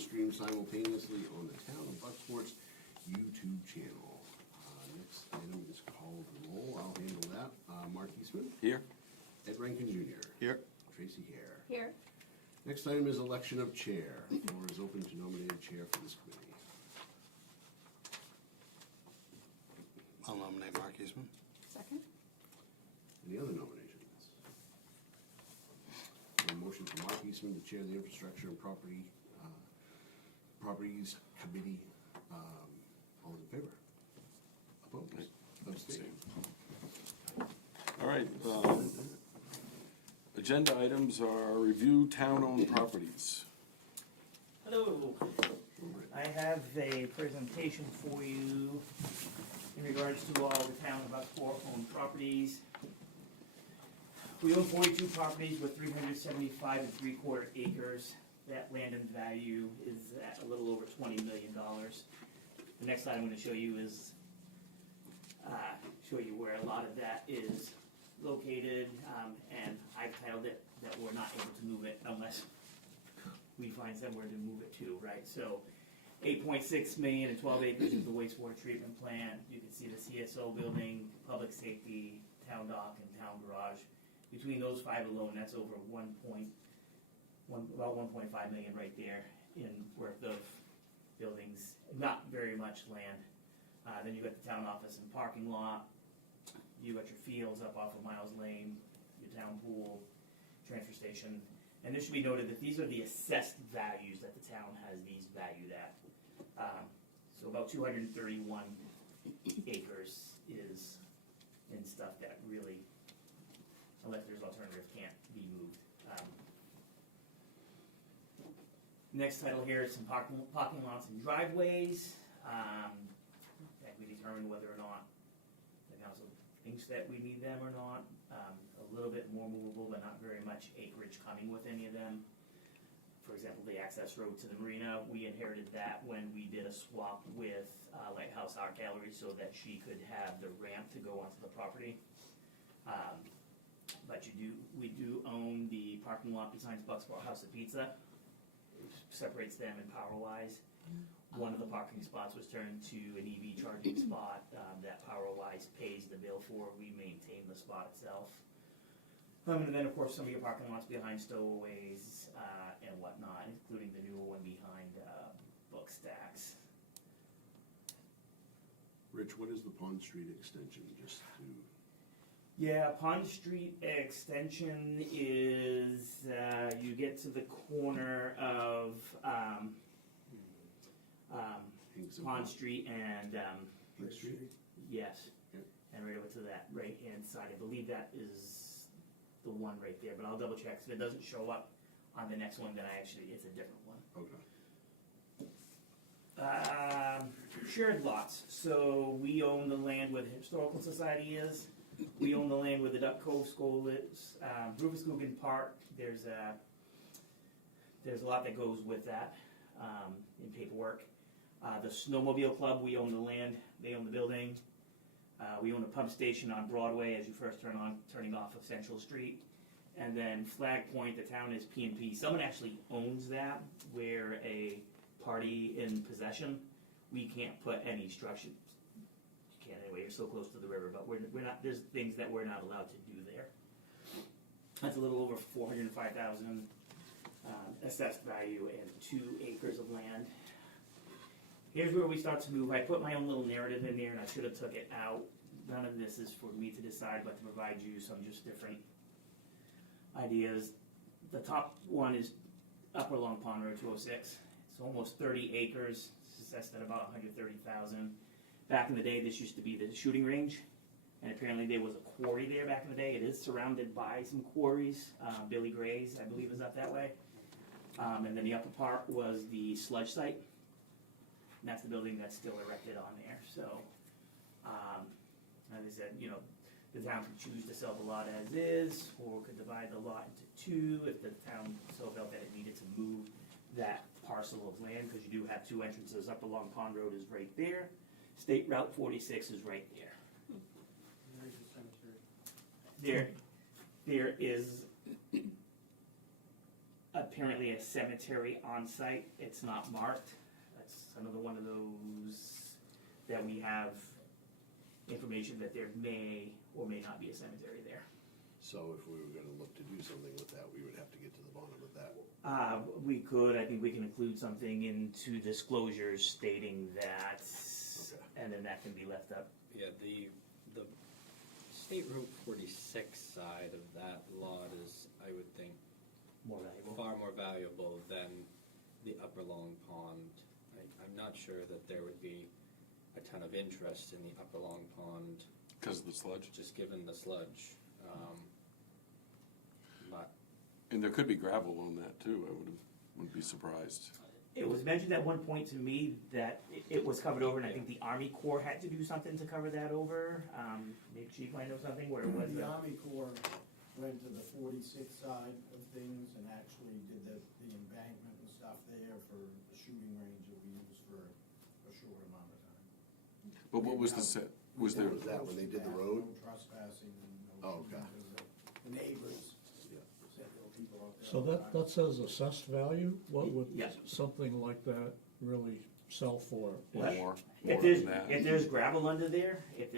streamed simultaneously on the Town of Bucksport's YouTube channel. Next item is called roll. I'll handle that. Mark Eastman, Here. Ed Rankin Jr., Here. Tracy Hare. Here. Next item is election of chair. Floor is open to nominate a chair for this committee. I'll nominate Mark Eastman. Second. Any other nominations? A motion for Mark Eastman to chair the Infrastructure and Properties Committee. All in favor? Opposed? Abstained. All right. Agenda items are review town-owned properties. Hello, I have a presentation for you in regards to all the town of Bucksport owned properties. We own 42 properties with 375 3/4 acres. That land and value is at a little over $20 million. The next slide I'm going to show you is show you where a lot of that is located, and I've titled it that we're not able to move it unless we find somewhere to move it to, right? So 8.6 million and 12 acres is the wastewater treatment plant. You can see the CSO building, public safety, town dock, and town garage. Between those five alone, that's over about 1.5 million right there in worth of buildings. Not very much land. Then you got the town office and parking lot. You got your fields up off of Miles Lane, your town pool, transfer station. And it should be noted that these are the assessed values that the town has these valued at. So about 231 acres is in stuff that really, unless there's alternative, can't be moved. Next title here is some parking lots and driveways. That we determine whether or not the council thinks that we need them or not. A little bit more movable, but not very much acreage coming with any of them. For example, the access road to the marina, we inherited that when we did a swap with Lighthouse Art Gallery so that she could have the ramp to go onto the property. But we do own the parking lot behind Bucksport House of Pizza. It separates them in power-wise. One of the parking spots was turned to an EV charging spot that PowerWise pays the bill for. We maintain the spot itself. And then, of course, some of your parking lots behind stowaways and whatnot, including the newer one behind Book Stacks. Rich, what is the Pond Street extension, just to... Yeah, Pond Street extension is you get to the corner of Pond Street and Hicks Street? yes, Yep. and right over to that right hand side. I believe that is the one right there, but I'll double check. If it doesn't show up on the next one, then it's a different one. Okay. Shared lots. So we own the land where the Historical Society is. We own the land where the Duck Cove School is. Rufus Coogan Park, there's a lot that goes with that in paperwork. The Snowmobile Club, we own the land, they own the building. We own a pump station on Broadway as you first turning off of Central Street. And then Flag Point, the town is P&P. Someone actually owns that. We're a party in possession. We can't put any structure. You can't anyway, you're so close to the river, but we're not, there's things that we're not allowed to do there. That's a little over 405,000 assessed value and 2 acres of land. Here's where we start to move. I put my own little narrative in there and I should have took it out. None of this is for me to decide, but to provide you some just different ideas. The top one is Upper Long Pond Road 206. It's almost 30 acres. It's assessed at about 130,000. Back in the day, this used to be the shooting range, and apparently there was a quarry there back in the day. It is surrounded by some quarries. Billy Gray's, I believe, is up that way. And then the upper part was the sludge site. And that's the building that's still erected on there. So, as I said, the town could choose to sell the lot as is, or could divide the lot into 2 if the town so felt that it needed to move that parcel of land, because you do have 2 entrances. Up along Pond Road is right there. State Route 46 is right there. There is apparently a cemetery on site. It's not marked. That's another one of those that we have information that there may or may not be a cemetery there. So if we were gonna look to do something with that, we would have to get to the bottom of that. We could, I think we can include something into disclosures stating that, Okay. and then that can be left up. Yeah, the State Route 46 side of that lot is, I would think, More valuable. far more valuable than the Upper Long Pond. I'm not sure that there would be a ton of interest in the Upper Long Pond, Because of the sludge. just given the sludge. But And there could be gravel on that too, wouldn't be surprised. It was mentioned at one point to me that it was covered over, and I think the Army Corps had to do something to cover that over. Maybe Chief might know something where it was. The Army Corps went to the 46 side of things and actually did the embankment and stuff there for the shooting range that we used for a short amount of time. But what was the set, was there, Was that when they did the road? No trespassing and Oh, no okay. shooting, 'cause the neighbors said there were people out there. So all the that, time. that says assessed value, what would Yeah. something like that really sell for? more If than that? there's gravel under there, if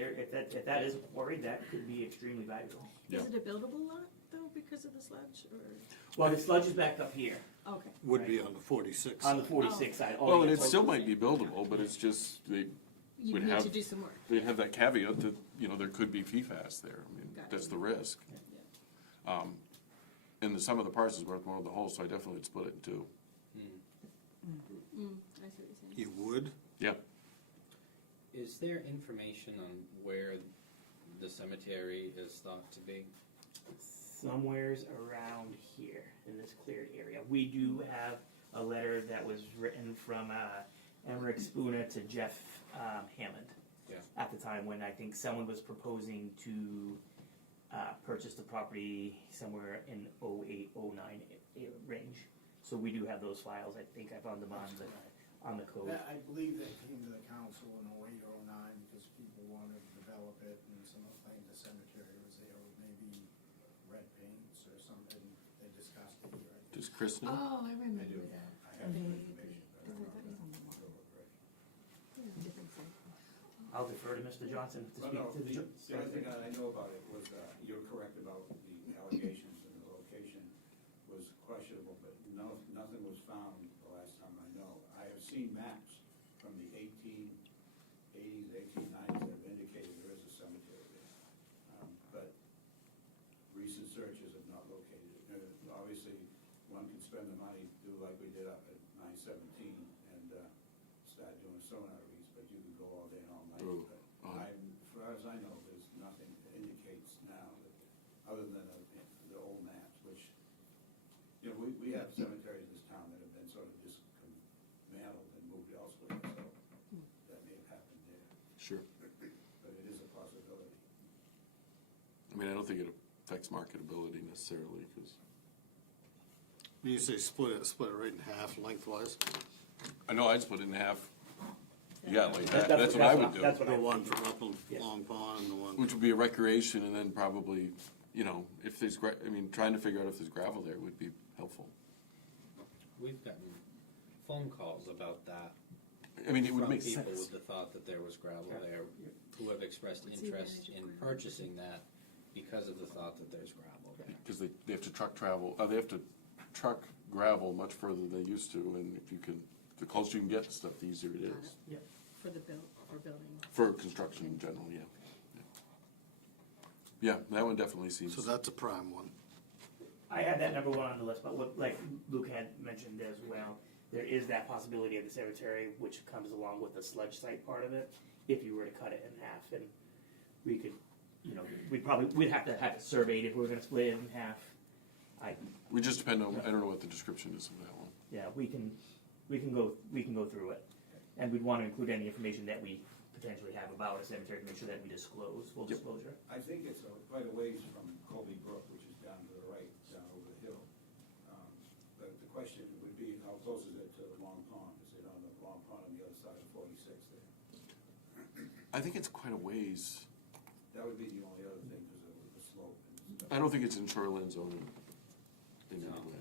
that is quarried, that could be extremely valuable. Yeah. Is it a buildable lot, though, because of the sludge, or, Well, the sludge is back up here okay. Would be on the 46. on the 46 side. Oh, Well, yeah, and it so- still might be buildable, but it's just, You Would need have- to do some work. they have that caveat that, there could be PFAS there. I mean, Got it. that's the risk. And some of the parts is worth more than the whole, so I definitely would split it in two. I see what you're saying. You would? Yeah. is there information on where the cemetery is thought to be? Somewheres around here in this cleared area. We do have a letter that was written from Emmerich Spooner to Jeff Hammond. Yeah. At the time when I think someone was proposing to purchase the property somewhere in 08, 09 range. So we do have those files. I think I found them on the code. I believe they came to the council in 08 or 09 because people wanted to develop it and some of the cemetery was there, or maybe red paints or something, they discussed it here. I think. Does Chris know? Oh, I remember do. that. I have some They- information, but I because don't that was on the know. Different site. I'll defer to Mr. Johnson to Well, speak no, to the. the only thing I know about it was, you're correct about the allegations and the location was questionable, but nothing was found the last time I know. I have seen maps from the 1880s, 1890s that have indicated there is a cemetery there. But recent searches have not located it. Obviously, one can spend the money, do like we did up at 917 and start doing sonar reads, but you can go all day and all night. Ooh. But as far as I know, there's nothing that indicates now, that, other than the old maps, which, we have cemeteries in this town that have been sort of dismantled and moved elsewhere, so that may have happened there, Sure. but it is a possibility. I mean, I don't think it affects marketability necessarily, because, When you say split it right in half lengthwise? I know I'd split it in half. Yeah, like that, That's that's what I would that's do. what The I- one from Upland Yeah. Long Pond and the one. Which would be a recreation, and then probably, if there's, trying to figure out if there's gravel there would be helpful. We've gotten phone calls about that I mean, it would from make people sense. with the thought that there was gravel there, who have expressed What's the interest advantage of in gravel? purchasing that because of the thought that there's gravel. Because they have to they have to truck gravel much further than they used to, and if you can, the closer you can get to stuff, the easier it is. Yeah. For building. For construction in general, yeah. Yeah, that one definitely seems. So that's a prime one. I had that number one on the list, but what, like Luke had mentioned as well, there is that possibility of the cemetery, which comes along with the sludge site part of it, if you were to cut it in half, and we could, we'd have to have it surveyed if we were gonna split it in half. We just depend on, I don't know what the description is of that one. Yeah, we can go through it, and we'd wanna include any information that we potentially have about a cemetery to make sure that we disclose, full Yep. disclosure. I think it's quite a ways from Colby Brook, which is down to the right, down over the hill. But the question would be, how close is it to Long Pond? Is it on the Long Pond on the other side of 46 there? I think it's quite a ways. That would be the only other thing, because of the slope and stuff. I don't think it's in shoreline zoning in any No. way.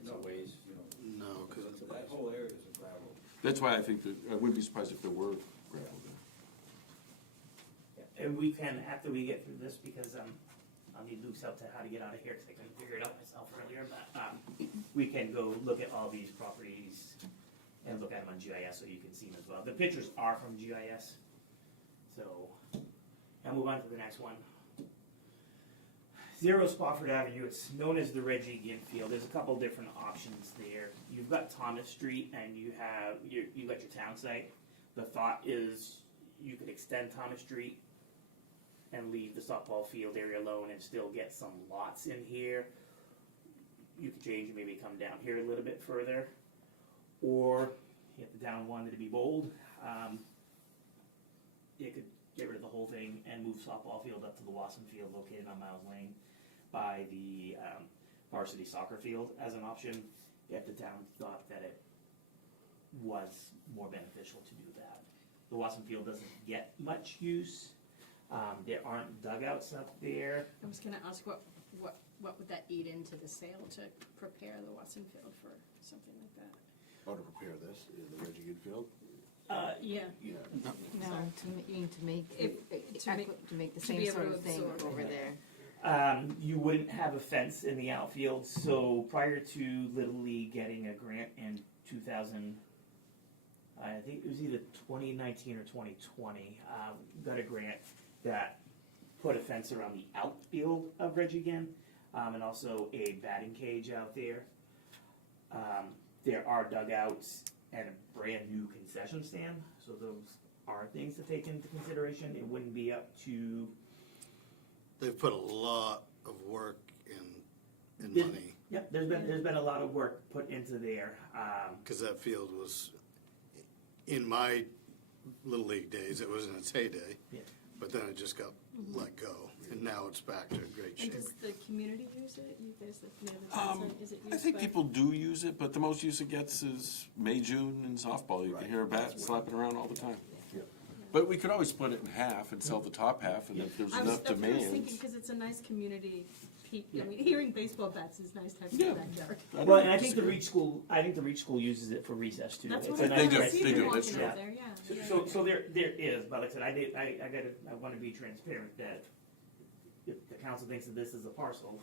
It's lots of ways. You know, No, because that whole area is a gravel. That's why I think that, I wouldn't be surprised if there were gravel there. And we can, after we get through this, because I'll need Luke's help to how to get out of here, because I couldn't figure it out myself earlier, but we can go look at all these properties and look at them on GIS so you can see them as well. The pictures are from GIS, so, I'll move on to the next one. 0 Spofford Avenue, it's known as the Reggie Ginn Field. There's a couple different options there. You've got Thomas Street and you got your town site. The thought is you could extend Thomas Street and leave the softball field area alone and still get some lots in here. You could change and maybe come down here a little bit further. Or you have the down one to be bold. You could get rid of the whole thing and move softball field up to the Wasson Field located on Miles Lane by the varsity soccer field as an option if the town thought that it was more beneficial to do that. The Wasson Field doesn't get much use. There aren't dugouts up there. I was gonna ask, what would that eat into the sale to prepare the Watson Field for something like that? How to prepare this, the Reggie Good Field? Yeah. Yeah. No, you mean to make, to make the to same be able sort to of thing absorb. over there. You wouldn't have a fence in the outfield, so prior to Little League getting a grant in 2000, I think it was either 2019 or 2020, got a grant that put a fence around the outfield of Reggie Ginn, and also a batting cage out there. There are dugouts and a brand new concession stand, so those are things to take into consideration. It wouldn't be up to they've put a lot of work in Did- money, Yep, there's been a lot of work put into there. because that field was, in my Little League days, it was in its heyday. Yeah. But then it just got let go, and now it's back to great And shape. does the community use it? You guys, the town site, is it used I think by- people do use it, but the most use it gets is May, June, and softball. You can hear a bat slapping around all the time. Yeah. But we could always split it in half and sell the top half, and if there's I was, enough that's what I was demand. thinking, because it's a nice community I mean, hearing baseball bats is nice to have in Yeah. your backyard. Well, and I think the Reach School uses it for recess too. That's It's what a I They nice do, I red see they street. them do, that's walking true. out there, yeah. So there is, but like I said, I want to be transparent that if the council thinks that this is a parcel,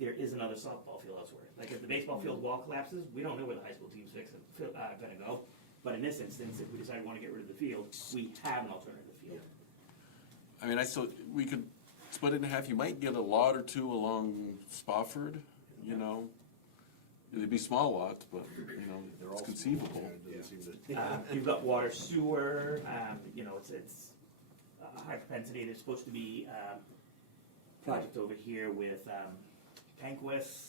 there is another softball field elsewhere. Like if the baseball field wall collapses, we don't know where the high school team's gonna go. But in this instance, if we decide we want to get rid of the field, we have an alternative field. I mean, we could split it in half. You might get a lot or two along Spofford, you know. It'd be small lots, but, you know, They're it's all conceivable. small, yeah, it doesn't seem to- You've got water, sewer, it's a high propensity. There's supposed to be project over here with Panquist,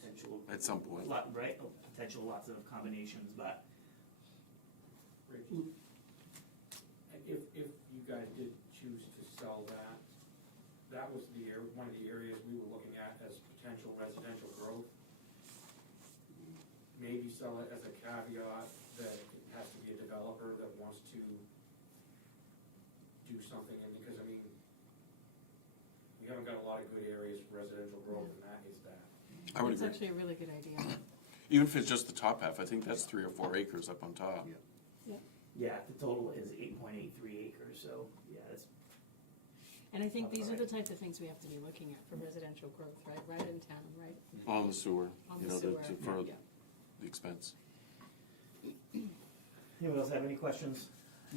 potential. At some point. Right, potential lots of combinations, but If you guys did choose to sell that, that was one of the areas we were looking at as potential residential growth. Maybe sell it as a caveat that it has to be a developer that wants to do something, and because, I mean, we haven't got a lot of good areas for residential growth, and that is that. I would It's agree. actually a really good idea. Even if it's just the top half, I think that's 3 or 4 acres up on top. Yeah. yeah, the total is 8.83 acres, so yeah, it's And I think these are the types of things we have to be looking at for residential growth, right in town, right? On the sewer, On you the know, sewer, for yeah. the expense. Anyone else have any questions?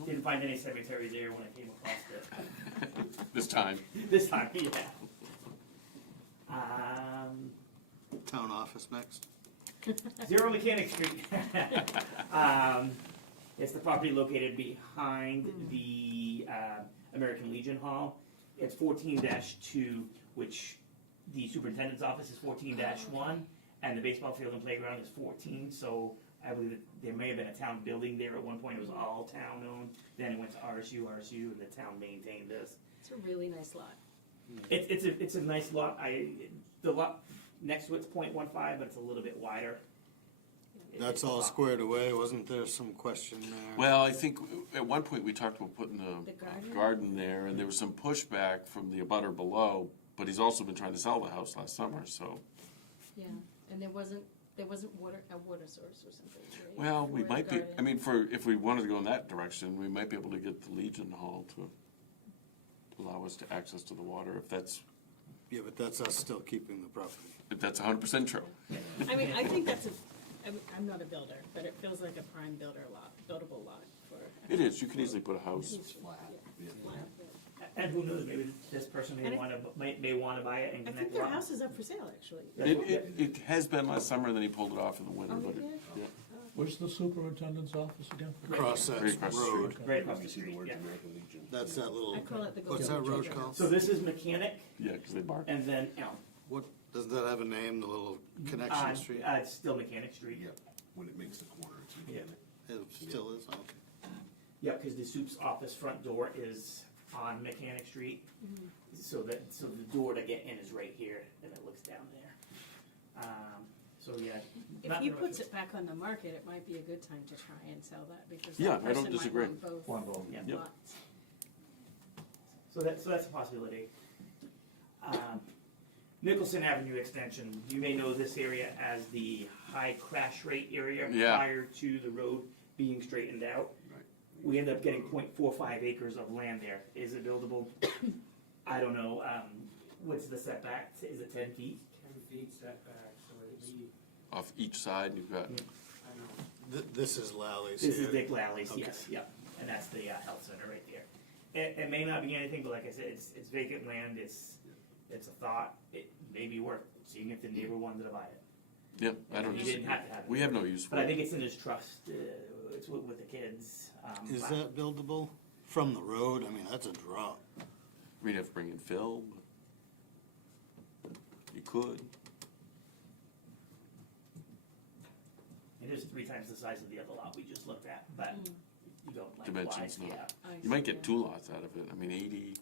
Didn't find any cemetery there when I came across it. This time. This time, yeah. Town office next. 0 Mechanic Street. It's the property located behind the American Legion Hall. It's 14-2, which the superintendent's office is 14-1, and the baseball field and playground is 14. So I believe that there may have been a town building there at one point. It was all town owned. Then it went to RSU, and the town maintained this. It's a really nice lot. It's a nice lot. The lot next to it's 0.15, but it's a little bit wider. That's It's all about- squared away, wasn't there some question there? Well, I think at one point we talked about putting The a garden? garden there, and there was some pushback from the abutter below, but he's also been trying to sell the house last summer, so. Yeah, And there wasn't water, a water source or something, right? Well, we For the might be, I garden? mean, if we wanted to go in that direction, we might be able to get the Legion Hall to allow us to access to the water, if that's, Yeah, but that's us still keeping the property. if that's 100% true. I mean, I think that's I'm not a builder, but it feels like a prime buildable lot for. It is, you can easily put a house. It's flat. Yeah. And who knows, maybe this person may And wanna buy it and I connect think the their lot. house is up for sale, actually. That's what- It has been last summer, and then he pulled it off in the winter, Oh, but he it, did? yeah. Where's the superintendent's office again? Across Right that across the road, street. Right across You the see the street, words yeah. American Legion. that's that little, I call it the what's that Golden road Retriever. called? So this is Mechanic, Yeah, because they bark. and then Elm. What, does that have a name, the little connection street? It's still Mechanic Street. Yep, when it makes the corner, it's Yeah. mechanic. It still is, okay. Yeah, because the soup's office front door is on Mechanic Street, so the door to get in is right here, and it looks down there. So yeah. If not he really- puts it back on the market, it might be a good time to try and sell that, because Yeah, that I don't person might disagree. want both Want both, yeah. Yep. lots. So that's a possibility. Nicholson Avenue Extension, you may know this area as the high crash rate area Yeah. prior to the road being straightened out. Right. We ended up getting 0.45 acres of land there. Is it buildable? I don't know. What's the setback? Is it 10 feet? 10 feet setback, so it'd be, Off each side, you've got, I don't know, This is Lally's This is here. Dick Lally's, Okay. yes, yep. And that's the health center right there. It may not be anything, but like I said, it's vacant land. It's a thought. It may be worth seeing if the neighbor wanted to buy it. yeah, I don't He disagree. didn't have to have it. We have no use for But I it. think it's in his trust. It's with the kids. Is but- that buildable from the road? I mean, that's a drop. We'd have to bring in Phil, but you could. It is 3 times the size of the other lot we just looked at, but you don't like Dimensions, wide, no. yeah. I You might see, get yeah. 2 lots out of it. I mean, 80,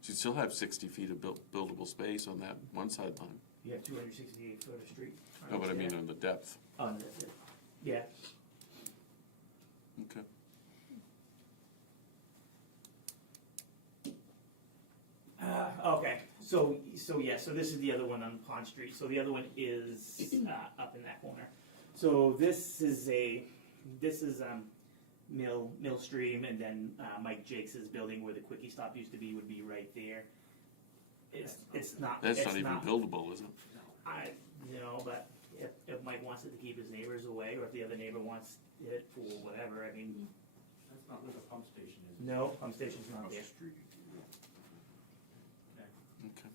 so you'd still have 60 feet of buildable space on that one sideline. You have 268 foot of street. No, but I mean Yeah. on the depth. On yeah. Okay. Okay, so yeah, so this is the other one on Pond Street. So the other one is up in that corner. So this is Mill Stream, and then Mike Jakes' building where the Quickie Stop used to be would be right there. It's not. That's it's not even buildable, is it? But if Mike wants it to keep his neighbors away, or if the other neighbor wants it for whatever, I mean, that's not where the pump station is. no, pump station's not Across there. the street. Okay.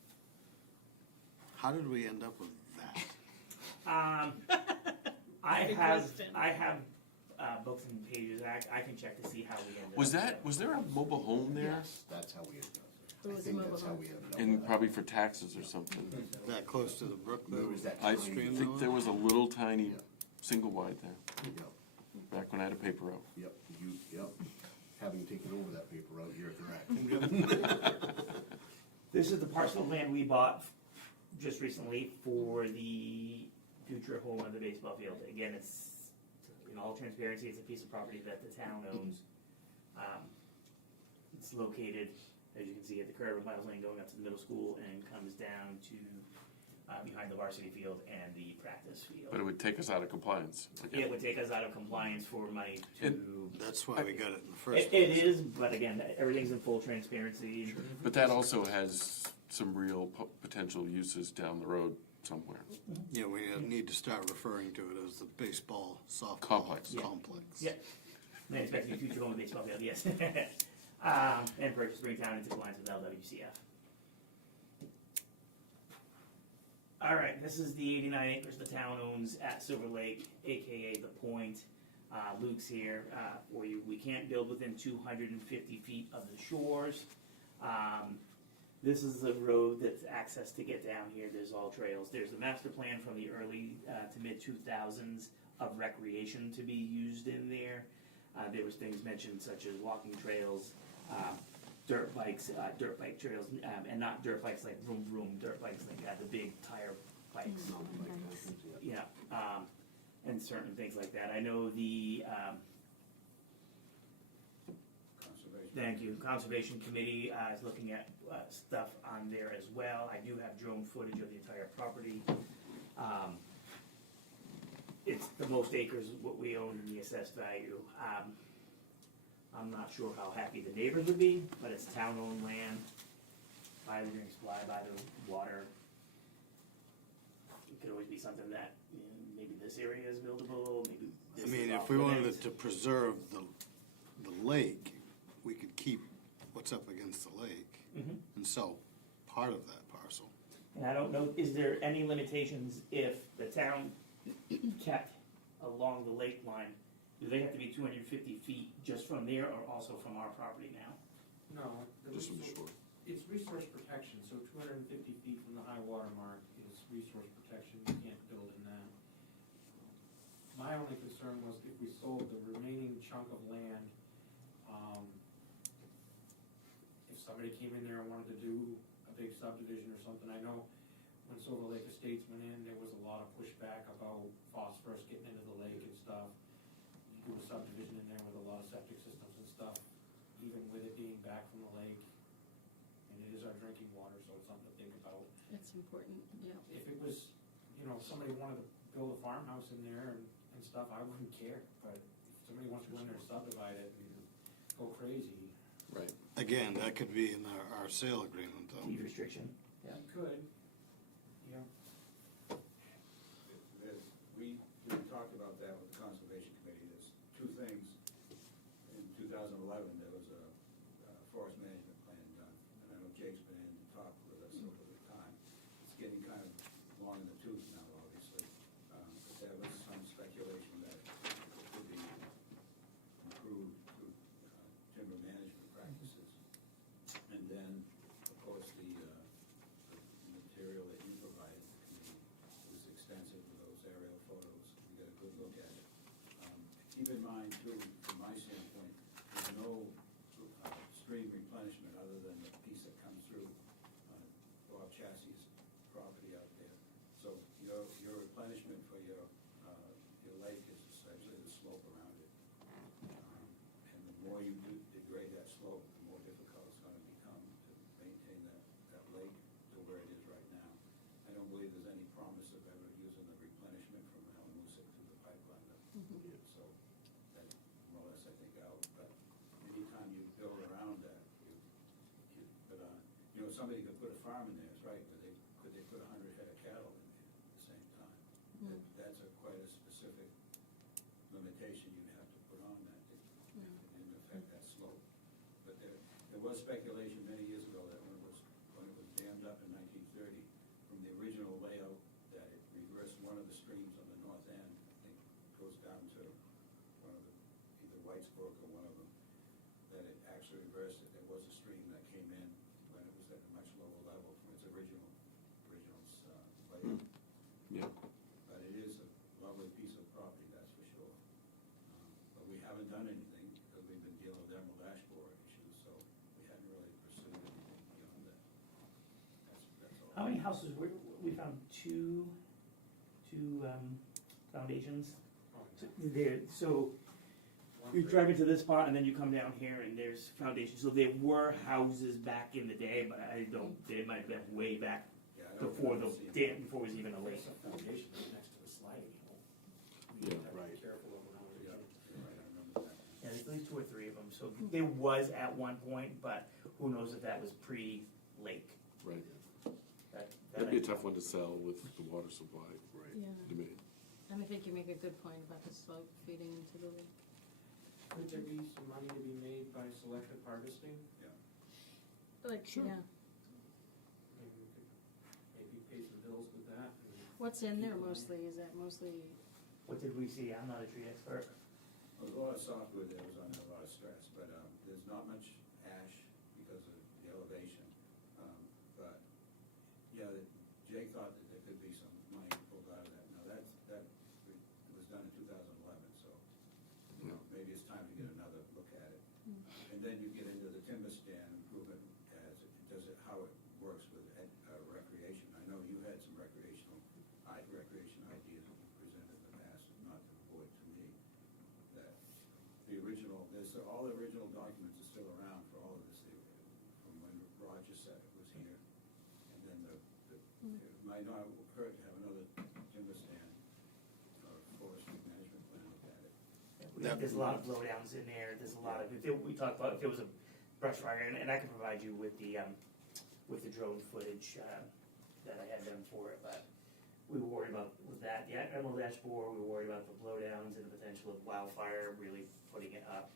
How did we end up with that? I Big have question. books and pages. I can check to see how we ended Was up. there a mobile home there? Yes, that's how we ended up. There I was a think mobile that's how home. we ended up. And with that. probably for taxes or something. That close to the brook There though? was that I tiny- Stream think there was a little tiny Yeah. single wide there, Yep, back when I had a paper route. yep, having taken over that paper route, you're correct. This is the parcel of land we bought just recently for the future home of the baseball field. Again, it's, in all transparency, it's a piece of property that the town owns. It's located, as you can see, at the curve of Miles Lane going up to the middle school and comes down to behind the varsity field and the practice field. But it would take us out of compliance. again. It would take us out of compliance for money to. That's why we got it in the first It place. is, but again, everything's in full transparency. But that also has some real potential uses down the road somewhere. Yeah, we need to start referring to it as the baseball softball Complex. Yeah. complex. Yep. And expecting a future home baseball field, yes. And purchase Springtown into compliance with LWCF. All right, this is the 89 acres the town owns at Silver Lake, AKA The Point. Luke's here for you. We can't build within 250 feet of the shores. This is the road that's access to get down here. There's all trails. There's the master plan from the early to mid 2000s of recreation to be used in there. There was things mentioned such as walking trails, dirt bike trails, and not dirt bikes like vroom vroom, dirt bikes like the big tire bikes. Mountain bike Nice. connections, yeah. Yeah, and certain things like that. I know the Conservation. thank you. Conservation Committee is looking at stuff on there as well. I do have drone footage of the entire property. it's the most acres what we own in the assessed value. I'm not sure how happy the neighbors would be, but it's town-owned land, by the drinking supply, by the water. It could always be something that, you know, maybe this area is buildable, maybe I this mean, is if we off wanted limits. it to preserve the lake, we could keep what's up against the lake Mhm. and sell part of that parcel. And I don't know, is there any limitations if the town kept along the lake line? Do they have to be 250 feet just from there or also from our property now? No, Just from the shore. it's resource protection, so 250 feet from the high water mark is resource protection, you can't build in that. My only concern was if we sold the remaining chunk of land, if somebody came in there and wanted to do a big subdivision or something, I know when Silver Lake Estates went in, there was a lot of pushback about phosphorus getting into the lake and stuff. You do a subdivision in there with a lot of septic systems and stuff, even with it being back from the lake, and it is our drinking water, so it's something to think about. That's important, yeah. If it was, you know, somebody wanted to build a farmhouse in there and stuff, I wouldn't care, but if somebody wants to go in there and subdivide it and go crazy, Right. Again, that could be in our sale agreement though. Deed restriction. you could, yeah. We talked about that with the Conservation Committee. There's two things. In 2011, there was a forest management plan done, and I know Jake's been in to talk with us over the time. It's getting kind of long in the tooth now, obviously, but there was some speculation that it could be improved through timber management practices. And then, of course, the material that you provided the committee was extensive with those aerial photos. We got a good look at it. Keep in mind too, from my standpoint, there's no stream replenishment other than the piece that comes through Bob Chassie's property out there. So your replenishment for your lake is essentially the slope around it. And the more you degrade that slope, the more difficult it's gonna become to maintain that lake to where it is right now. I don't believe there's any promise of ever using the replenishment from Alamoosic to the pipeline. So that more or less I think out, but anytime you build around that, somebody could put a farm in there, it's right, but could they put 100 head of cattle in there at the same time? That's quite a specific limitation you'd have to put on that, in affect that slope. But there was speculation many years ago that when it was dammed up in 1930, from the original layout, that it reversed one of the streams on the north end, I think goes down to one of the, either White's Brook or one of them, that it actually reversed it. There was a stream that came in when it was at a much lower level from its original layout. Yeah. But it is a lovely piece of property, that's for sure. But we haven't done anything because we've been dealing with emerald ash borer issues, so we hadn't really pursued anything beyond that. That's all. How many houses, we found two foundations. So you drive into this part and then you come down here and there's foundations. So there were houses back in the day, but they might have been way back Yeah, I don't before remember the seeing dam, before it was even a lake. There's a foundation right next to the sliding hill. Yeah, You have to right. be careful of when I was a Yeah, kid. you're right, I remember that. Yeah, there's at least 2 or 3 of them. So there was at one point, but who knows if that was pre-lake. Right. That That'd be a tough one to sell with the water supply. Right. Yeah, Demand. and I think you make a good point about the slope feeding into the lake. Could there be some money to be made by selective harvesting? Like, Sure. yeah, Maybe we could maybe pay some bills with that. what's in there mostly, is that mostly, What did we see? I'm not a tree expert. There's a lot of softwood that was under a lot of stress, but there's not much ash because of the elevation. But, yeah, Jake thought that there could be some money pulled out of that. Now, it was done in 2011, so maybe it's time to get another look at it. And then you get into the timber stand improvement how it works with recreation. I know you had some recreation ideas that you presented in the past, not to the board, to me, that the original, all the original documents are still around for all of this, from when Roger said it was here. And then it might not hurt to have another timber stand or forest There's a lot of blowdowns in there, there's a lot of, we talked about, if it was a brush fire, and I can provide you with the drone footage, that I had done for it, but we were worried about with that, the Emerald Ash Borer, we were worried about the blowdowns and the potential of wildfire really putting it up.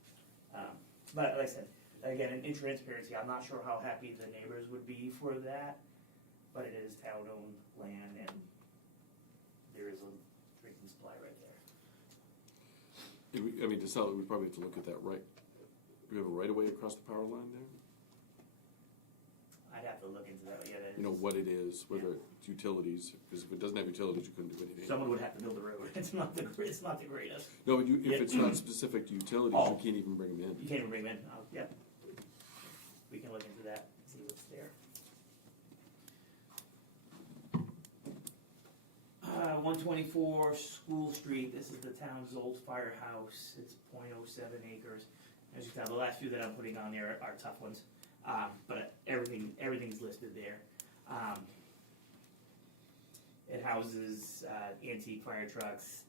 But like I said, again, in transparency, I'm not sure how happy the neighbors would be for that, but it is town-owned land, and there is a drinking supply right there. I mean, to sell it, we probably have to look at that right, we have a right of way across the power line there? I'd have to look into that, yeah. that You know, is- what it is, whether it's utilities, because if it doesn't have utilities, you couldn't do anything. Someone would have to build the road, it's not the greatest. No, but Yeah. if it's not specific to utilities, Oh. you can't even bring them You in. can't even bring them in, yeah. We can look into that, see what's there. 124 School Street, this is the town's old firehouse, it's .07 acres. As you can tell, the last few that I'm putting on there are tough ones, but everything's listed there. It houses antique fire trucks,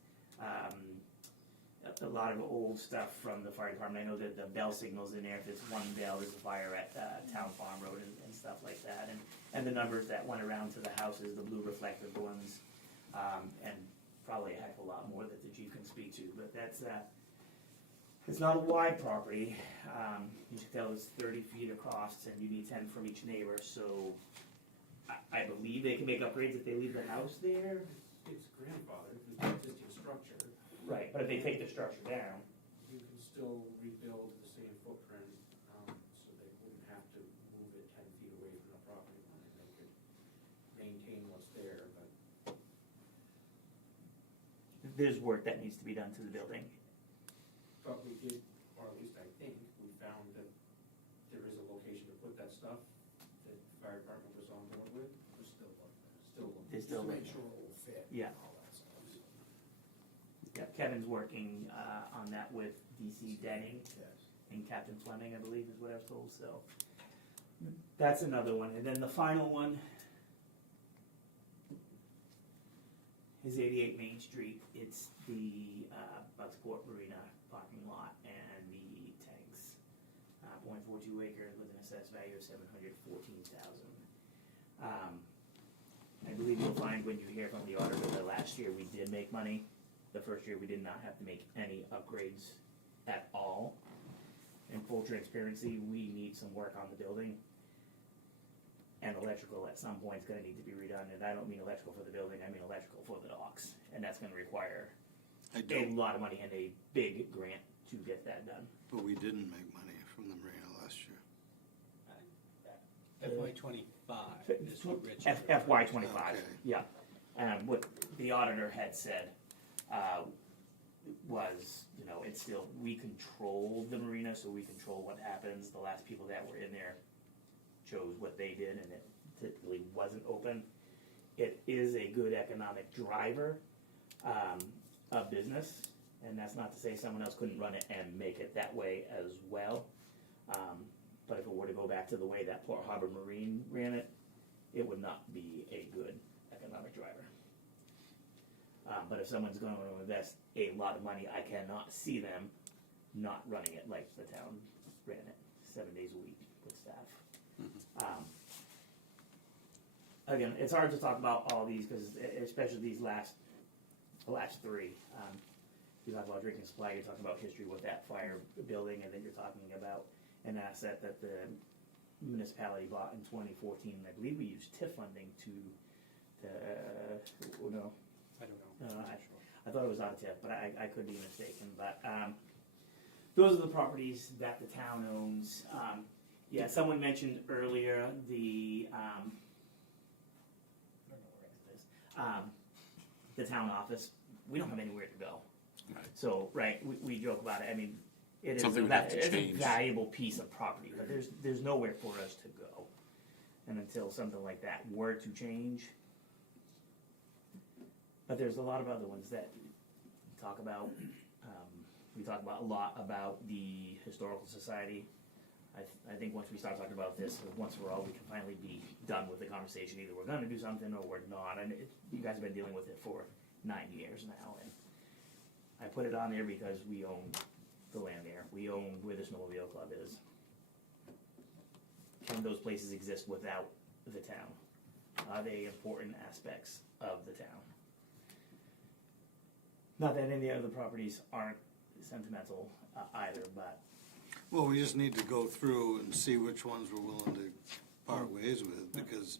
a lot of old stuff from the fire department. I know that the bell signals in there, if it's one bell, there's a fire at Town Farm Road and stuff like that. And the numbers that went around to the houses, the blue reflective ones, and probably a heck of a lot more that the chief can speak to, but that's, it's not a wide property. You can tell it's 30 feet across and you need 10 from each neighbor, so I believe they can make upgrades if they leave the house there. It's grandfathered, it's an existing structure. Right, but if they take the structure down, You can still rebuild the same footprint, so they wouldn't have to move it 10 feet away from the property line. They could maintain what's there, but there's work that needs to be done to the building. But we did, or at least I think, we found that there is a location to put that stuff that the fire department was on board with. We're still looking at it. Still, They Just still, to make sure it will fit. Yeah. and all that stuff, so. yeah, Kevin's working on that with DC Denning Yes. and Captain Fleming, I believe is what I was told, so. That's another one, and then the final one is 88 Main Street. It's the Bucksport Marina parking lot and the tanks. 0.42 acres with an assessed value of $714,000. I believe you'll find when you hear from the auditor that last year we did make money. The first year we did not have to make any upgrades at all. In full transparency, we need some work on the building. And electrical at some point is gonna need to be redone, and I don't mean electrical for the building, I mean electrical for the docks. And that's gonna require I a don't, lot of money and a big grant to get that done. but we didn't make money from the marina last year. FY '25 is what Rich is FY '25, Okay. yeah. What the auditor had said was, you know, it's still, we control the marina, so we control what happens. The last people that were in there chose what they did, and it typically wasn't open. It is a good economic driver of business, and that's not to say someone else couldn't run it and make it that way as well. But if it were to go back to the way that Port Harbor Marine ran it, it would not be a good economic driver. But if someone's going to invest a lot of money, I cannot see them not running it like the town ran it, 7 days a week with staff. Again, it's hard to talk about all these because especially these the last three. You talk about drinking supply, you're talking about history with that fire building, and then you're talking about an asset that the municipality bought in 2014. I believe we used TIF funding no, I don't know. I thought it was out of TIF, but I could be mistaken. But those are the properties that the town owns. Yeah, someone mentioned earlier the I don't know where it is. The town office. We don't have anywhere to go. Right. So we joke about it. I mean, it is Something would have to it's a change. valuable piece of property, but there's nowhere for us to go. And until something like that were to change. But there's a lot of other ones that talk about. We talk about a lot about the Historical Society. I think once we start talking about this, once for all, we can finally be done with the conversation. Either we're going to do something or we're not. And you guys have been dealing with it for 9 years now, and I put it on there because we own the land there, we own where the snowmobile club is. Can those places exist without the town? Are they important aspects of the town? Not that any of the properties aren't sentimental either, but Well, we just need to go through and see which ones we're willing to part ways with, because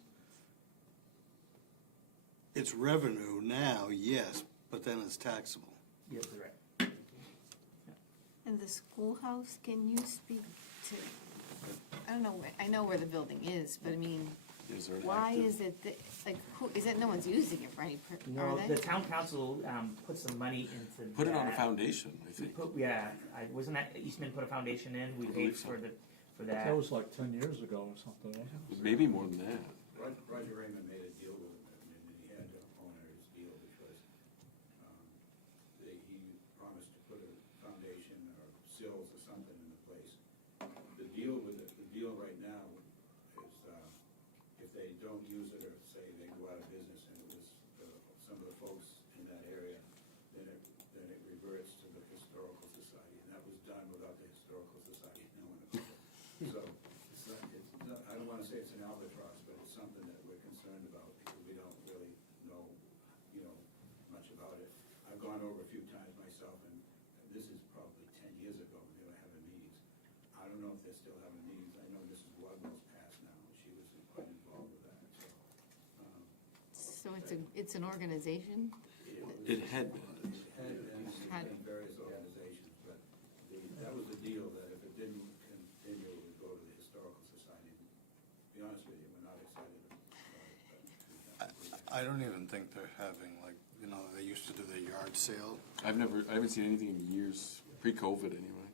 it's revenue now, yes, but then it's taxable. yes, you're right. And the schoolhouse, can you speak to, I don't know, I know where the building is, but I mean, Is there an why active- is it, like, who, is it, no one's using it for any, No, are the they? town council put some money into Put it on a that. foundation, I think. Yeah, wasn't that Eastman put a foundation in, we I paid believe so. for that. That was like 10 years ago or something, wasn't it? Maybe more than that. Roger Raymond made a deal with him, and he had to honor his deal, which was, he promised to put a foundation or sills or something in the place. The deal right now is, if they don't use it, or say they go out of business, and it was, some of the folks in that area, then it reverts to the Historical Society, and that was done without the Historical Society knowing about it. So, I don't wanna say it's an albatross, but it's something that we're concerned about, because we don't really know, much about it. I've gone over a few times myself, and this is probably 10 years ago, when they were having meetings. I don't know if they're still having meetings, I know Mrs. Wadwell's passed now, and she was quite involved with that, so. So it's an organization? It had been. Had- In various organizations, but that was the deal, that if it didn't continue, it would go to the Historical Society. To be honest with you, we're not excited about it, but. I don't even think they're having, like, they used to do their yard sale. I haven't seen anything in years, pre-COVID anyway.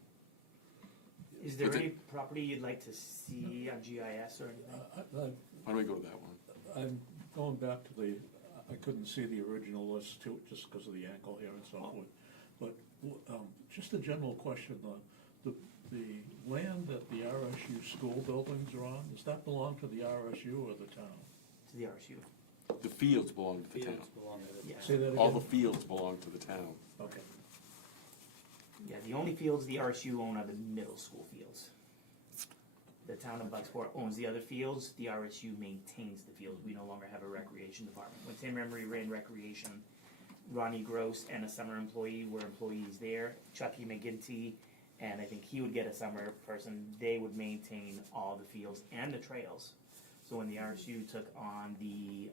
Is there But the- any property you'd like to see on GIS or anything? Why don't we go to that one? I'm going back to I couldn't see the original list too, just because of the ankle here and so forth. But, just a general question, the land that the RSU school buildings are on, does that belong to the RSU or the town? To the RSU. The fields belong to the town. Fields belong to the Yeah. town. Say that again? All the fields belong to the town. Okay. Yeah, the only fields the RSU own are the middle school fields. The town of Bucksport owns the other fields, the RSU maintains the fields, we no longer have a recreation department. When Tim Emery ran recreation, Ronnie Gross and a summer employee were employees there, Chucky McGinty, and I think he would get a summer person, they would maintain all the fields and the trails. So when the RSU took on the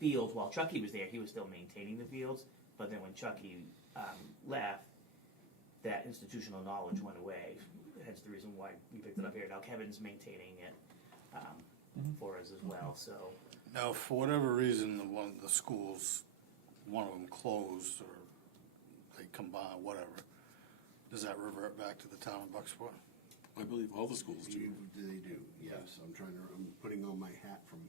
fields, while Chucky was there, he was still maintaining the fields, but then when Chucky left, that institutional knowledge went away, hence the reason why we picked it up here. Now Kevin's maintaining it for us as well, so. Now, for whatever reason, the schools, one of them closed, or they combine, whatever, does that revert back to the town of Bucksport? I believe all the schools do. They do, yes. I'm putting on my hat from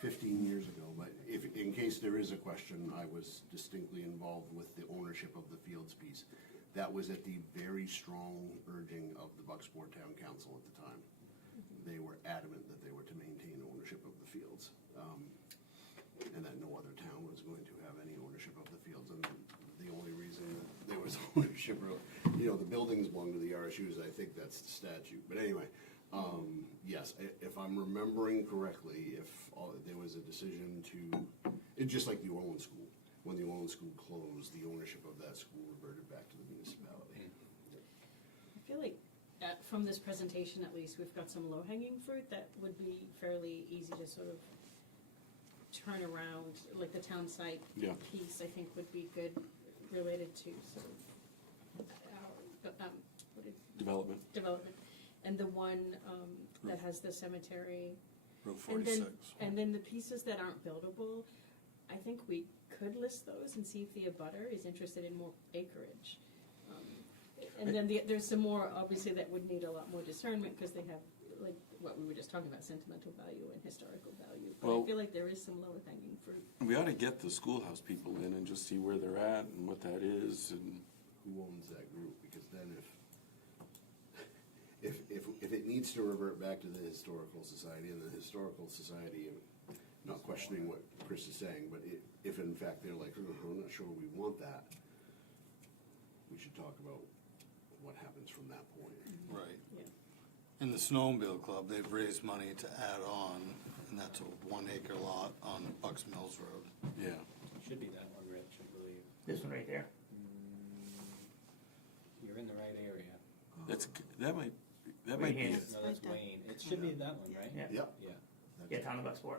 15 years ago, but in case there is a question, I was distinctly involved with the ownership of the fields piece. That was at the very strong urging of the Bucksport Town Council at the time. They were adamant that they were to maintain ownership of the fields, and that no other town was going to have any ownership of the fields. And the only reason that there was ownership, the buildings belong to the RSUs, I think that's the statute. But anyway, yes, if I'm remembering correctly, there was a decision it's just like the Orland School. When the Orland School closed, the ownership of that school reverted back to the municipality. I feel like, from this presentation at least, we've got some low-hanging fruit that would be fairly easy to sort of turn around, like the town site Yeah. piece, I think would be good, related to sort of, Development. development. And the one, that has the cemetery. Route And then, 46. and then the pieces that aren't buildable, I think we could list those and see if the abutter is interested in more acreage. And then there's some more, obviously, that would need a lot more discernment, because they have, like, what we were just talking about, sentimental value and historical value. But Well- I feel like there is some lower hanging fruit. We ought to get the schoolhouse people in and just see where they're at and what that is, and Who owns that group? Because then if it needs to revert back to the Historical Society, and the Historical Society, not questioning what Chris is saying, but if in fact they're like, I'm not sure we want that, we should talk about what happens from that point. Right. Yeah. In the Snowmobile Club, they've raised money to add on, and that's a 1 acre lot on Bucks Mills Road. Yeah. Should be that one, Rich, I believe. This one right there. You're in the right area. That might Right be here. it. No, that's right there. Wayne. It should be that one, right? Yeah. Yep. Yeah. Yeah, town of Bucksport.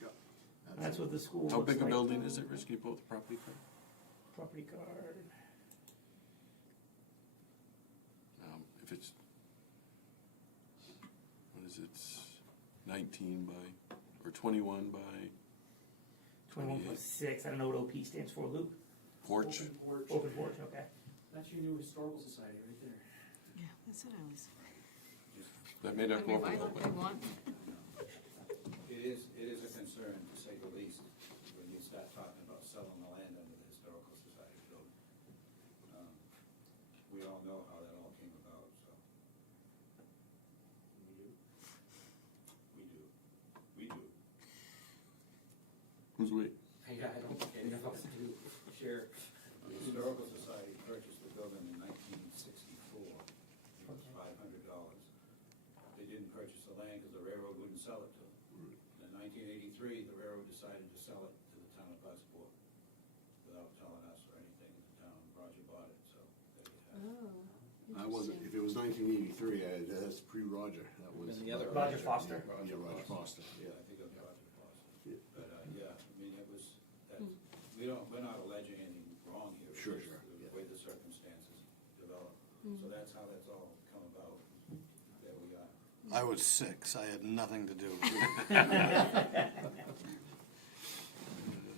Yep. That's what the school How looks big a like. building is it, Rich? Can you pull up the property card? Property card. If it's, what is it, 19 by, or 21 by 21 28. plus 6. I don't know what OP stands for, Luke. Porch? Open porch. Open porch, okay. That's your new historical society right there. Yeah, that's what I was. That may I not go mean, up a why little don't bit. they want? It is a concern, to say the least, when you start talking about selling the land under the Historical Society building. We all know how that all came about, so. We do. Who's we? Yeah, I don't think any of us do. Sure. The Historical Society purchased the building in 1964. It was $500. They didn't purchase the land because the railroad wouldn't sell it to them. In 1983, the railroad decided to sell it to the town of Bucksport without telling us or anything. The town, Roger bought it, so there you have it. Oh, I wasn't, interesting. if it was 1983, that's pre-Roger, that was. And the other Roger Foster? Yeah, Roger Foster, Yeah, yeah. I think it was Roger Foster. Yeah. But, yeah, I mean, it was, that's, we're not alleging anything wrong here. It's Sure, just sure, The yeah. way the circumstances developed. So that's how that's all come about. There we are. I was 6, I had nothing to do with it.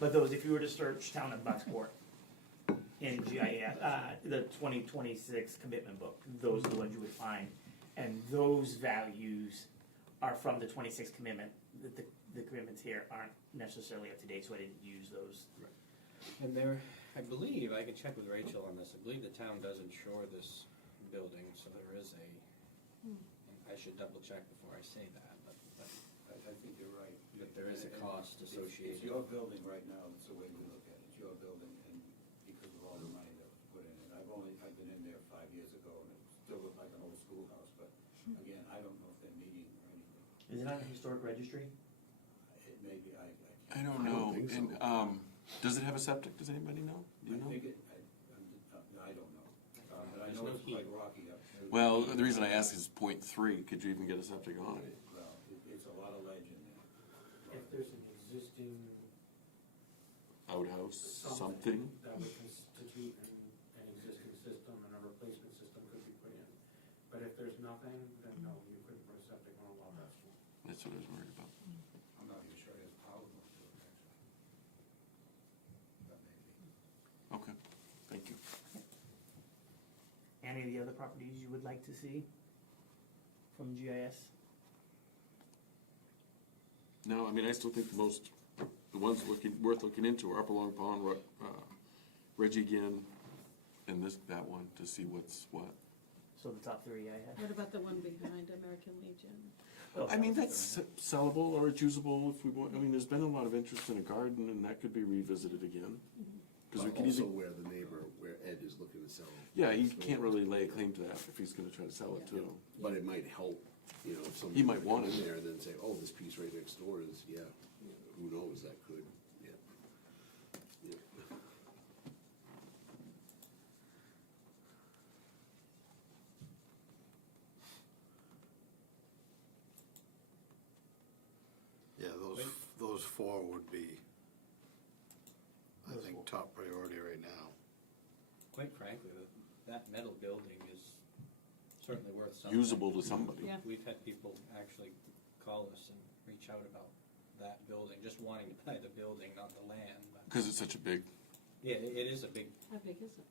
But those, if you were to search town of Bucksport in GIS, the 2026 commitment book, those are the ones you would find. And those values are from the 26 commitment. The commitments here aren't necessarily up to date, so I didn't use those. And there, I believe, I can check with Rachel on this, I believe the town does insure this building, so there is a, I should double check before I say that, but I think you're right. But there is a And cost it's associated. your building right now, that's the way we look at it. It's your building, and because of all the money that was put in it. I've been in there 5 years ago, and it still looked like an old schoolhouse, but again, I don't know if they're meeting or anything. Is it on the historic registry? It may be, I can't. don't I know. don't think so. And, does it have a septic? Does anybody know? Do you know? I think I don't know. But I know it's quite rocky up there. Well, the reason I ask is .3. Could you even get a septic on it? Well, it's a lot of ledge in there. If there's an existing Outhouse, something? that would constitute an existing system and a replacement system could be put in. But if there's nothing, then no, you couldn't put a septic on a lot that small. That's what I was worried about. I'm not even sure it has power going to it, actually. But maybe. Okay, thank you. Any of the other properties you would like to see from GIS? No, I mean, I still think the ones worth looking into are Upper Long Pond, Reggie Ginn, and that one, to see what's what. So the top 3 I have. What about the one behind American Legion? Oh, I mean, that's sellable or it's usable if we want. I mean, there's been a lot of interest in a garden, and that could be revisited again. Because we But could also either, where the neighbor, where Ed is looking to sell. yeah, he can't really lay a claim to that if he's gonna try to sell it You too. know, but it might help, you know, if somebody. He might want come in it. there and then say, oh, this piece right next door is, yeah, who knows, that could, yeah. Yeah. Yeah, those 4 would be, I think, top priority right now. Quite frankly, that metal building is certainly worth something. Usable to somebody. Yeah. We've had people actually call us and reach out about that building, just wanting to buy the building, not the land. But Because it's such a big, yeah, it is a big, How big is it?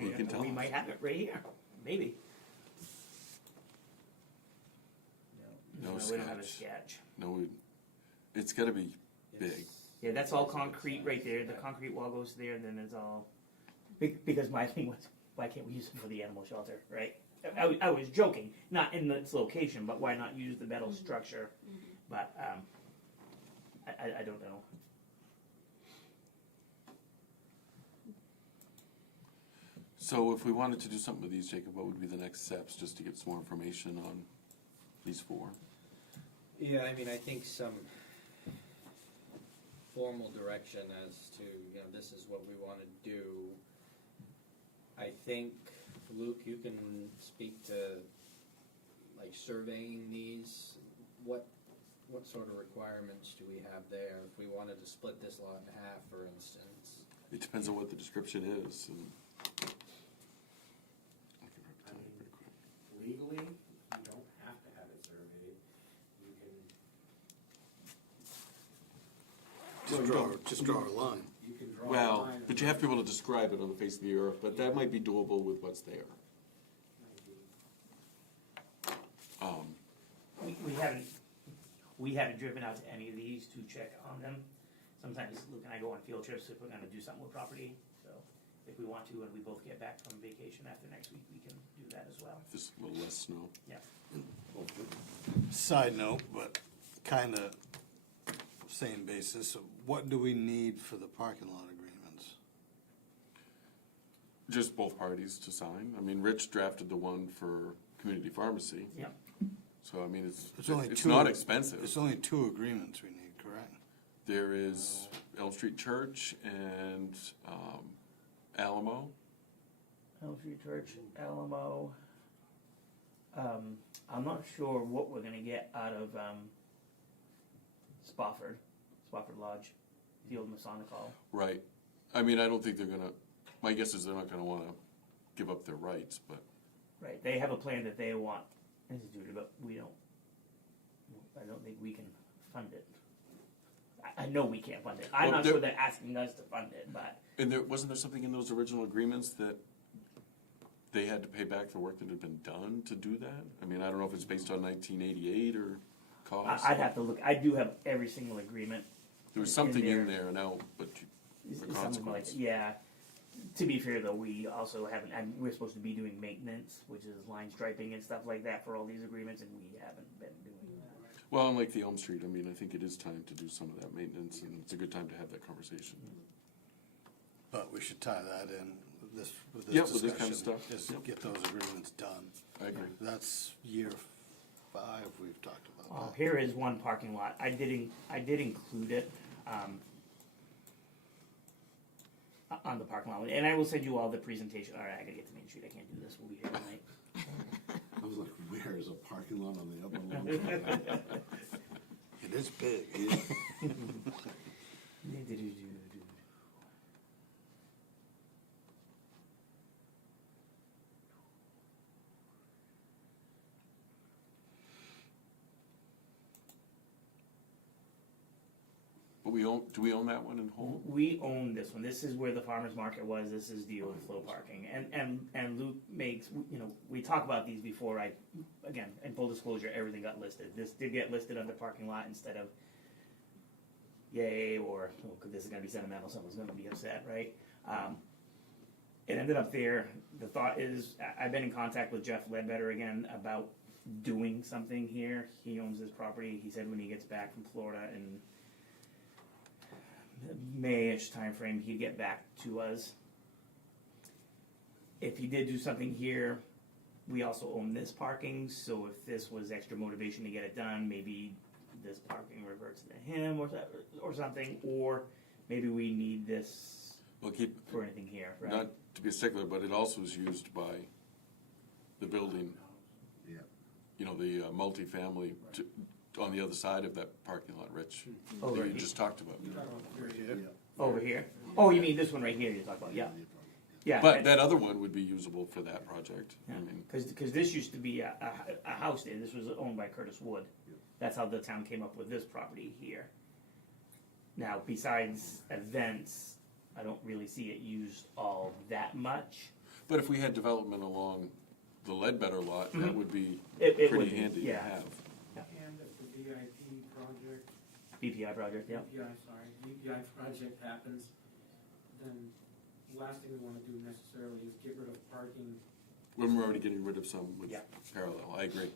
We can tell We them. might have it right here, maybe. you know, No We don't have a sketch. sketch. no, it's gotta be big. it's- Yeah, that's all concrete right there. The concrete wall goes there, and then there's all. Because my thing was, why can't we use it for the animal shelter, right? I was joking, not in its location, but why not use the metal structure? But I don't know. So if we wanted to do something with these, Jacob, what would be the next steps, just to get some more information on these four? Yeah, I mean, I think some formal direction as to, you know, this is what we wanna do. I think, Luke, you can speak to, like, surveying these, what sort of requirements do we have there? If we wanted to split this lot in half, for instance. It depends on what the description is, and. Legally, you don't have to have it surveyed. You can, Just draw a line. you can draw a Well, line. but you have to be able to describe it on the face of the earth, but that might be doable with what's there. We haven't driven out to any of these to check on them. Sometimes Luke and I go on field trips if we're gonna do something with property, so if we want to, and we both get back from vacation after next week, we can do that as well. If there's a little less snow. Yeah. Side note, but kinda same basis, what do we need for the parking lot agreements? Just both parties to sign. I mean, Rich drafted the one for community pharmacy. Yep. So, I mean, It's only it's two- not expensive. It's only 2 agreements we need, correct? There is Elm Street Church and Alamo. Elm Street Church, Alamo. I'm not sure what we're gonna get out of, Spofford Lodge, the old Masonic Hall. Right. I mean, I don't think they're gonna, my guess is they're not gonna wanna give up their rights, but Right, they have a plan that they want instituted, but I don't think we can fund it. I know we can't fund it. I'm Well, not there- sure they're asking us to fund it, but and wasn't there something in those original agreements that they had to pay back the work that had been done to do that? I mean, I don't know if it's based on 1988 or cost. I'd have to look. I do have every single agreement. There was something in in there now, but the Something like, consequence. yeah. To be fair though, we also haven't, and we're supposed to be doing maintenance, which is line striping and stuff like that for all these agreements, and we haven't been doing that. Well, unlike the Elm Street, I mean, I think it is time to do some of that maintenance, and it's a good time to have that conversation. But we should tie that in with this Yep, with this discussion. kind of stuff. Just Yep. get those agreements done. I agree. That's year 5 we've talked about Oh, that. here is one parking lot. I did include it, on the parking lot, and I will send you all the presentation. All right, I gotta get to Main Street. I can't do this. We'll be here tonight. I was like, where is a parking lot on the upper level? It is big. But do we own that one in whole? We own this one. This is where the farmer's market was. This is the overflow parking. And Luke makes, you know, we talk about these before again, in full disclosure, everything got listed. This did get listed under parking lot instead of yay, or this is gonna be sentimental, someone's gonna be upset, right? It ended up there. The thought is, I've been in contact with Jeff Ledbetter again about doing something here. He owns this property. He said when he gets back from Florida in May-ish timeframe, he'd get back to us. If he did do something here, we also own this parking, so if this was extra motivation to get it done, maybe this parking reverts to him or something, or maybe we need this Well, keep, for anything here, right? not to be a stickler, but it also is used by the building, Yeah. you know, the multifamily on the other side of that parking lot, Rich, Over that you here. just talked about. Over here? Oh, you mean this one right here you're talking about, yeah. Yeah. But that other one would be usable for that project. I Yeah, mean, because this used to be a house there, this was owned by Curtis Wood. That's how the town came up with this property here. Now, besides events, I don't really see it used all that much. but if we had development along the Ledbetter lot, that would be It would pretty be, handy to yeah. have. And if the VIP project, BPI project, yeah. BPI project happens, then the last thing we wanna do necessarily is get rid of parking. When we're already getting rid of some with Yeah. parallel, I agree.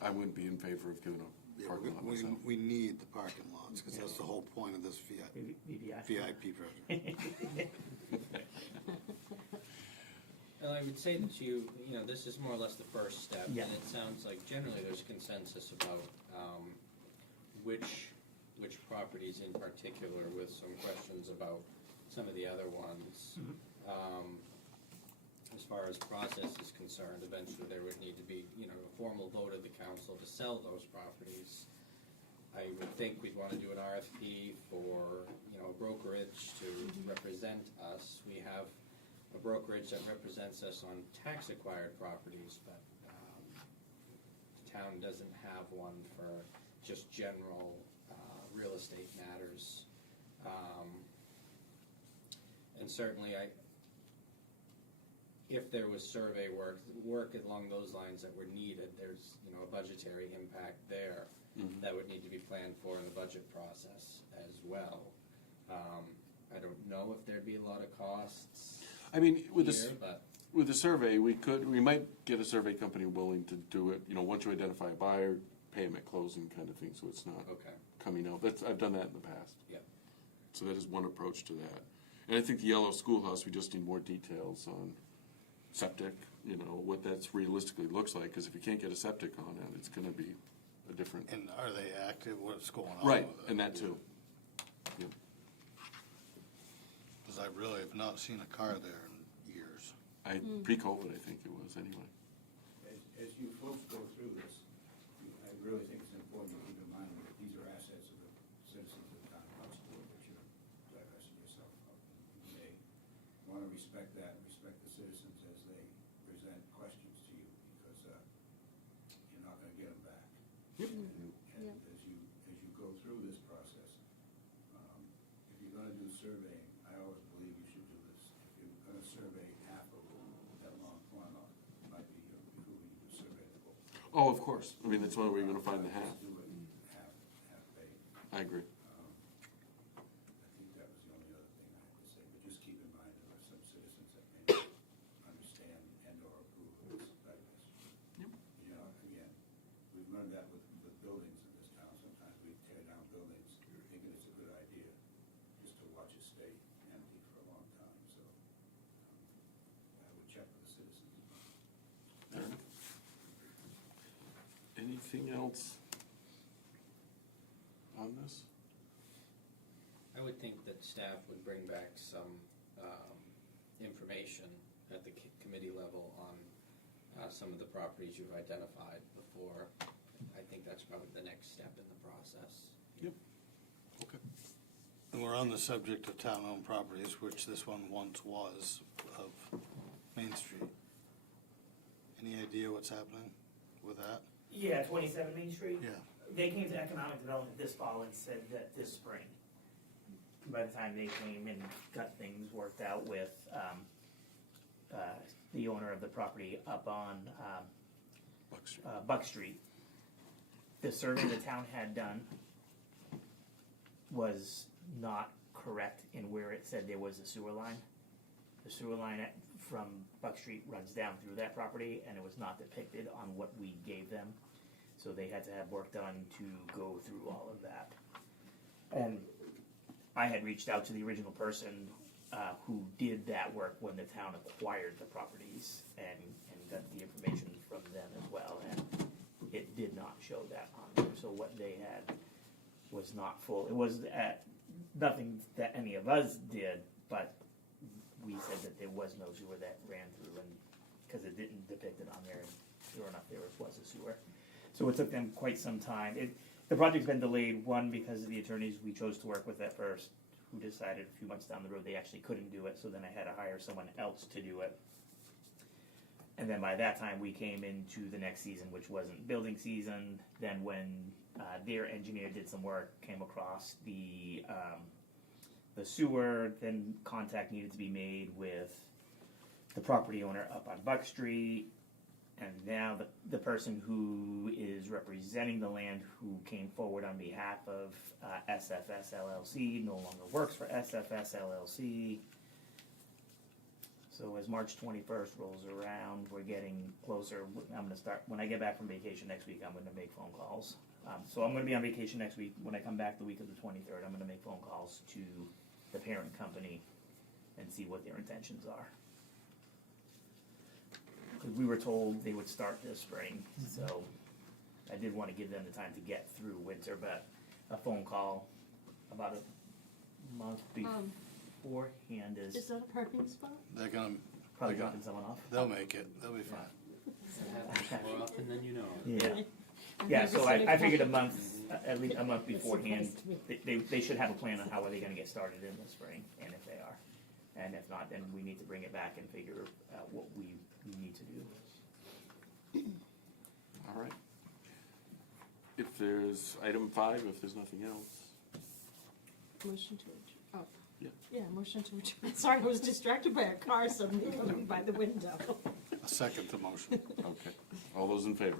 I wouldn't be in favor of giving a Yeah, parking lot myself. we need the parking lots, because that's the whole point of this BPI. VIP project. Well, I would say that you know, this is more or less the first step. Yeah. And it sounds like generally there's consensus about, which properties in particular, with some questions about some of the other ones. As far as process is concerned, eventually there would need to be, you know, a formal vote of the council to sell those properties. I would think we'd wanna do an RFP for, you know, a brokerage to represent us. We have a brokerage that represents us on tax-acquired properties, but, the town doesn't have one for just general, real estate matters. And certainly if there was survey work along those lines that were needed, there's, you know, a budgetary impact there that would need to be planned for in the budget process as well. I don't know if there'd be a lot of costs I mean, with this, here, but, with the survey, we might get a survey company willing to do it, you know, once you identify a buyer, pay them at closing kind of thing, so it's not okay, coming out. I've done that in the past. Yep. So that is one approach to that. And I think the yellow schoolhouse, we just need more details on septic, you know, what that's realistically looks like, because if you can't get a septic on it, it's gonna be a different. And are they active, what's going on Right, with it? and that too. Yep. Because I really have not seen a car there in years. Pre-COVID, I think it was, anyway. As you folks go through this, I really think it's important to keep in mind that these are assets of the citizens of the town of Huntsport that you're divesting yourself of. You may want to respect that, and respect the citizens as they present questions to you, because you're not gonna get them back. And Yep. as you go through this process, if you're gonna do surveying, I always believe you should do this. If you're gonna survey half of that long corner, it might be behooving you to survey the whole. Oh, of course. I mean, that's one way you're gonna find the half. Just do it half baked. I agree. I think that was the only other thing I had to say, but just keep in mind there are some citizens that may not understand and or approve of this divestiture. Yep. You know, again, we've learned that with buildings in this town, sometimes we tear down buildings thinking it's a good idea, just to watch it stay empty for a long time, so, I would check with the citizens. Fair enough. Anything else on this? I would think that staff would bring back some, information at the committee level on, some of the properties you've identified before. I think that's probably the next step in the process. Okay. And we're on the subject of town-owned properties, which this one once was, of Main Street. Any idea what's happening with that? Yeah, 27 Main Street. Yeah. They came to economic development this fall and said that this spring, by the time they came and got things worked out with the owner of the property up on Buck Street. Buck Street, the survey the town had done was not correct in where it said there was a sewer line. The sewer line from Buck Street runs down through that property, and it was not depicted on what we gave them. So they had to have work done to go through all of that. And I had reached out to the original person who did that work when the town acquired the properties, and got the information from them as well, and it did not show that on there. So what they had was not full. It was nothing that any of us did, but we said that there was no sewer that ran through, and because it didn't depict it on there, and sure enough, there was a sewer. So it took them quite some time. The project's been delayed, one, because of the attorneys we chose to work with at first, who decided a few months down the road they actually couldn't do it, so then I had to hire someone else to do it. And then by that time, we came into the next season, which wasn't building season. Then when their engineer did some work, came across the sewer, then contact needed to be made with the property owner up on Buck Street. And now the person who is representing the land, who came forward on behalf of SFS LLC, no longer works for SFS LLC. So as March 21st rolls around, we're getting closer. I'm gonna start, when I get back from vacation next week, I'm gonna make phone calls. So I'm gonna be on vacation next week. When I come back the week of the 23rd, I'm gonna make phone calls to the parent company and see what their intentions are. we were told they would start this spring, so I did wanna give them the time to get through winter, but a phone call about a month beforehand Is is that a parking spot? They're gonna, probably dropping someone off. they'll make it, they'll be fine. More often than you know. Yeah. Yeah, so I figured a month, at least a month beforehand, they should have a plan on how are they gonna get started in the spring, and if they are. And if not, then we need to bring it back and figure out what we need to do. All right. If there's item 5, if there's nothing else. Motion to adjourn. Oh. Yeah. Yeah, motion to adjourn. Sorry, I was distracted by a car suddenly coming by the window. A second to motion. Okay. All those in favor?